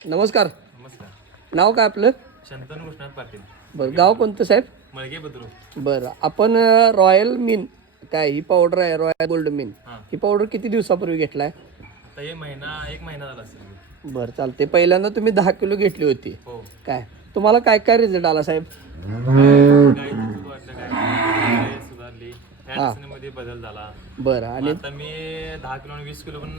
नमस्कार. नमस्कार. नाव काय आपलं? शंतनू कृष्णात पाटील. बरं, गाव कोणतं साहेब? मळगे बुद्रुक. बरं, आपण रॉयल मीन काय ही पावडर आहे, रॉयल गोल्ड मीन, हां. ही पावडर किती दिवसापूर्वी घेतलाय? आता हे एक महिना झाला असेल. बरं, चालते. पहिल्यांदा तुम्ही 10 किलो घेतली होती. हो. काय तुम्हाला काय काय रिझल्ट आला साहेब? गाईचं दूध वाटलं, गाय सुधारली, मध्ये बदल झाला. बरं. आणि आता मी 10 किलो आणि 20 किलो पण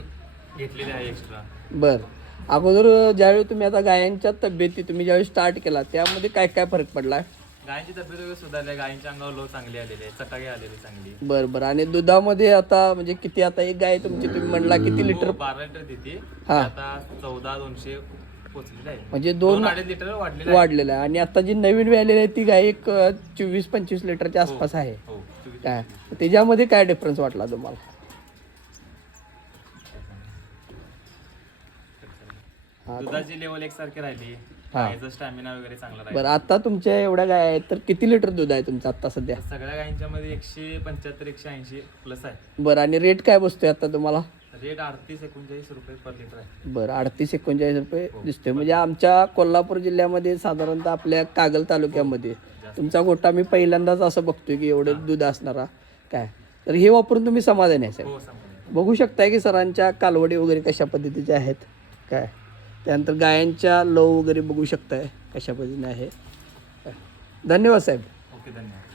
घेतलेले आहे एक्स्ट्रा. बरं, अगोदर ज्यावेळी तुम्ही आता गायांच्या तब्येती तुम्ही ज्यावेळी स्टार्ट केला त्यामध्ये काय काय फरक पडला? गायींची तब्येत वगैरे सुधारली, गायींच्या अंगावर लो चांगली आलेली आहे, चकाकी आलेली चांगली. बरं बरं. आणि दुधामध्ये आता म्हणजे किती, आता एक गाय तुमची तुम्ही म्हणला किती लिटर? 12 लिटर देते. हां. आता 14,200 पोहोचलेलं आहे. म्हणजे 2-2.5 लिटर वाढलेलं आहे. आणि आता जी नवीन व्यालेली आहे ती गाय एक 24-25 लिटरच्या आसपास आहे. हो. काय त्याच्यामध्ये काय डिफरन्स वाटला तुम्हाला? दुधाची लेवल एकसारखी राहिली, गायचा स्टॅमिना वगैरे चांगला राहिला. बरं, आता तुमच्या एवढ्या गाय आहेत तर किती लिटर दूध आहे तुमचं आता सध्या? सगळ्या गायींच्या मध्ये 175-180 प्लस आहे. बरं. आणि रेट काय बसतोय आता तुम्हाला? रेट 38-39 रुपये पर लिटर आहे. बरं, 38-39 रुपये दिसतोय. म्हणजे आमच्या कोल्हापूर जिल्ह्यामध्ये साधारणतः आपल्या कागल तालुक्यामध्ये तुमचा गोटा मी पहिल्यांदाच असं बघतोय की एवढं दूध असणारा. काय तर हे वापरून तुम्ही समाधानी आहे साहेब? हो, समजलं. बघू शकताय की सरांच्या कालवडी वगैरे कशा पद्धतीच्या आहेत. काय त्यानंतर गायांच्या लव वगैरे बघू शकताय कशा पद्धतीने आहे. धन्यवाद साहेब. ओके, धन्यवाद.